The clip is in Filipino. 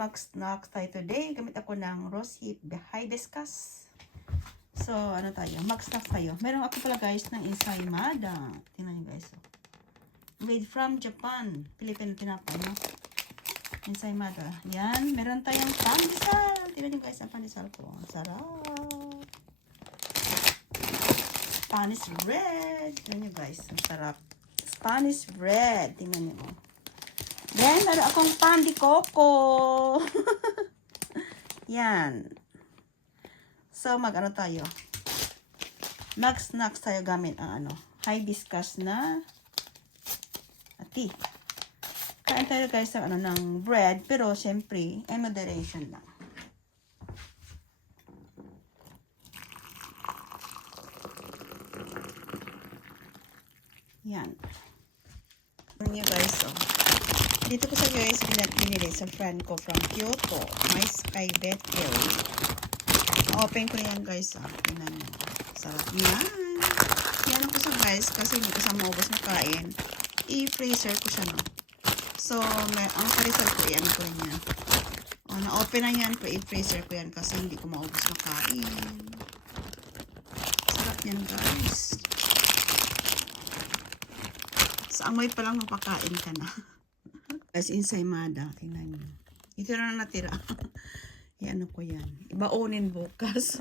mag-snack tayo today. Gamit ako ng rose hip hibiscus. So, ano tayo? Mag-snack tayo. Meron ako pala guys ng ensaymada. Tingnan nyo guys. Oh. Made from Japan. Philippine tinapay, no? Ensaymada. Yan. Meron tayong pandesal. Tingnan nyo guys ang pandesal ko. Ang sarap. Spanish bread. Tingnan nyo guys. Ang sarap. Spanish bread. Tingnan nyo. Then, meron akong pan de coco. Yan. So, mag-ano tayo? Mag-snacks tayo gamit ang hibiscus na tea. Kain tayo guys ng bread. Pero, syempre, in moderation lang. Yan. Ano nyo guys, oh. Dito ko sa guys, binili sa friend ko from Kyoto. My Sky Bakery. Open ko yan guys, ah. Tingnan nyo. Sarap yan. Yan ako sa guys, kasi hindi ko sa maubos na kain. I-freezer ko siya, no. So, ang parisal ko, yan ko rin yan. O, na-open na yan ko, i-freezer ko yan kasi hindi ko maubos na kain. Sarap yan guys. Sa amoy pa lang mapakain ka na. Guys, ensaymada. Tingnan nyo. Ito na natira. Yan ko yan. Ibaunin bukas.